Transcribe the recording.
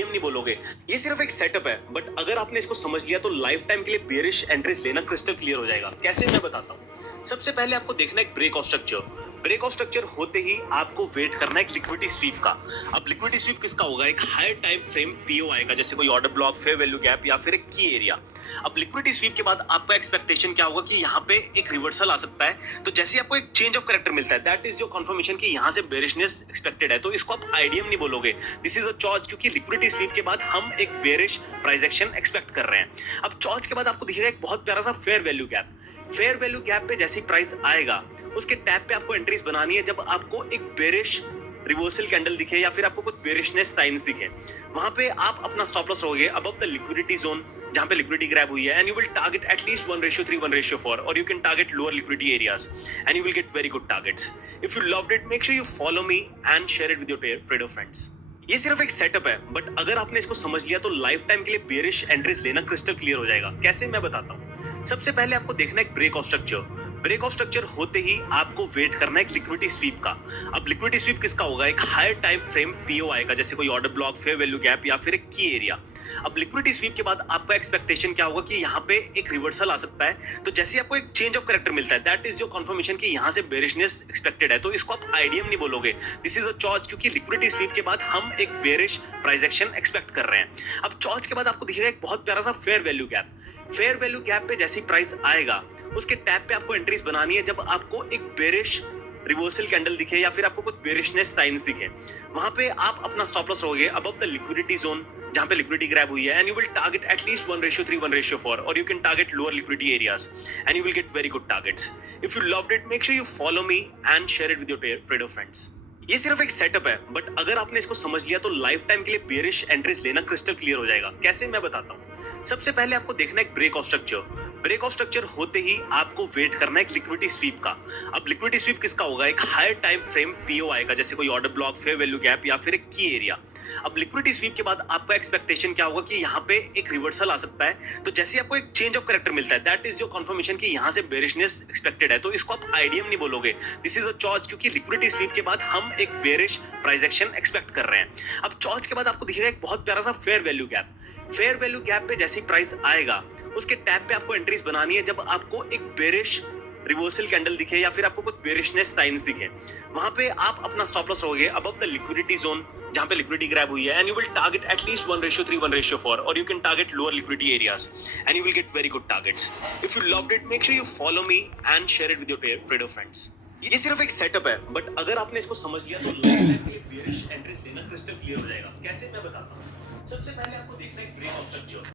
Idiom नहीं बोलोगे। ये सिर्फ एक सेटअप है, बट अगर आपने इसको समझ लिया तो लाइफ टाइम के लिए बेरिश एंट्रीज लेना क्रिस्टल क्लियर हो जाएगा। कैसे, मैं बताता हूँ। सबसे पहले आपको देखना है break of structure. Break of structure होते ही आपको वेट करना है एक लिक्विडिटी स्वीप का। अब लिक्विडिटी स्वीप किसका होगा? एक हायर टाइम फ्रेम पीओ आएगा, जैसे कोई order block, fair value gap या फिर एक की एरिया। अब लिक्विडिटी स्वीप के बाद आपका एक्सपेक्टेशन क्या होगा कि यहाँ पे एक रिवर्सल आ सकता है। तो जैसे आपको एक चेंज ऑफ कैरेक्टर मिलता है, दैट इज योर कंफर्मेशन कि यहाँ से बेरिशनेस एक्सपेक्टेड है। तो इसको आप आइडियम नहीं बोलोगे, दिस इज अ चॉर्च, क्योंकि लिक्विडिटी स्वीप के बाद हम एक बेरिश प्राइस एक्शन एक्सपेक्ट कर रहे हैं। अब चॉर्च के बाद आपको दिखेगा एक बहुत प्यारा सा fair value gap. Fair value gap पे जैसे ही प्राइस आएगा, उसके टैब पे आपको एंट्रीज बनानी है जब आपको एक बेरिश रिवर्सल कैंडल दिखे या फिर आपको कुछ बेरिशनेस साइंस दिखे। वहां पे आप अपना स्टॉप लॉस रखोगे अबव द लिक्विडिटी जोन, जहां पे लिक्विडिटी ग्रैब हुई है, and you will target at least 1:3, 1:4, और you can target lower liquidity areas and you will get very good targets. If you loved it, make sure you follow me and share it with your trader friends. ये सिर्फ एक setup है, but अगर आपने इसको समझ लिया तो लाइफ टाइम के लिए बेरिश एंट्रीज लेना क्रिस्टल क्लियर हो जाएगा। कैसे, मैं बताता हूँ। सबसे पहले आपको देखना है एक break of structure. Break of structure होते ही आपको वेट करना है एक लिक्विडिटी स्वीप का। अब लिक्विडिटी स्वीप किसका होगा? एक हायर टाइम फ्रेम पीओ आएगा, जैसे कोई order block, fair value gap या फिर एक की एरिया। अब लिक्विडिटी स्वीप के बाद आपका एक्सपेक्टेशन क्या होगा कि यहाँ पे एक रिवर्सल आ सकता है। तो जैसे आपको एक चेंज ऑफ कैरेक्टर मिलता है, दैट इज योर कंफर्मेशन कि यहाँ से बेरिशनेस एक्सपेक्टेड है। तो इसको आप आइडियम नहीं बोलोगे, दिस इज अ चॉर्च, क्योंकि लिक्विडिटी स्वीप के बाद हम एक बेरिश प्राइस एक्शन एक्सपेक्ट कर रहे हैं। अब चॉर्च के बाद आपको दिखेगा एक बहुत प्यारा सा fair value gap. Fair value gap पे जैसे ही प्राइस आएगा, उसके टैब पे आपको एंट्रीज बनानी है जब आपको एक बेरिश रिवर्सल कैंडल दिखे या फिर आपको कुछ बेरिशनेस साइंस दिखे। वहां पे आप अपना स्टॉप लॉस रखोगे अबव द लिक्विडिटी जोन, जहां पे लिक्विडिटी ग्रैब हुई है, and you will target at least 1:3, 1:4, और you can target lower liquidity areas and you will get very good targets. If you loved it, make sure you follow me and share it with your trader friends. ये सिर्फ एक setup है, but अगर आपने इसको समझ लिया तो लाइफ टाइम के लिए बेरिश एंट्रीज लेना क्रिस्टल क्लियर हो जाएगा। कैसे, मैं बताता हूँ। सबसे पहले आपको देखना है एक break of structure. Break of structure होते ही आपको वेट करना है एक लिक्विडिटी स्वीप का। अब लिक्विडिटी स्वीप किसका होगा? एक हायर टाइम फ्रेम पीओ आएगा, जैसे कोई order block, fair value gap या फिर एक की एरिया। अब लिक्विडिटी स्वीप के बाद आपका एक्सपेक्टेशन क्या होगा कि यहाँ पे एक रिवर्सल आ सकता है। तो जैसे आपको एक चेंज ऑफ कैरेक्टर मिलता है, दैट इज योर कंफर्मेशन कि यहाँ से बेरिशनेस एक्सपेक्टेड है। तो इसको आप आइडियम नहीं बोलोगे, दिस इज अ चॉर्च, क्योंकि लिक्विडिटी स्वीप के बाद हम एक बेरिश प्राइस एक्शन एक्सपेक्ट कर रहे हैं। अब चॉर्च के बाद आपको दिखेगा एक बहुत प्यारा सा fair value gap. Fair value gap पे जैसे ही प्राइस आएगा, उसके टैब पे आपको एंट्रीज बनानी है जब आपको एक बेरिश रिवर्सल कैंडल दिखे या फिर आपको कुछ बेरिशनेस साइंस दिखे। वहां पे आप अपना स्टॉप लॉस रखोगे अबव द लिक्विडिटी जोन, जहां पे लिक्विडिटी ग्रैब हुई है, and you will target at least 1:3, 1:4, और you can target lower liquidity areas and you will get very good targets. If you loved it, make sure you follow me and share it with your trader friends. ये सिर्फ एक setup है, but अगर आपने इसको समझ लिया तो लाइफ टाइम के लिए बेरिश एंट्रीज लेना क्रिस्टल क्लियर हो जाएगा। कैसे, मैं बताता हूँ। सबसे पहले आपको देखना है ब्रेक ऑफ स्ट्रक्चर।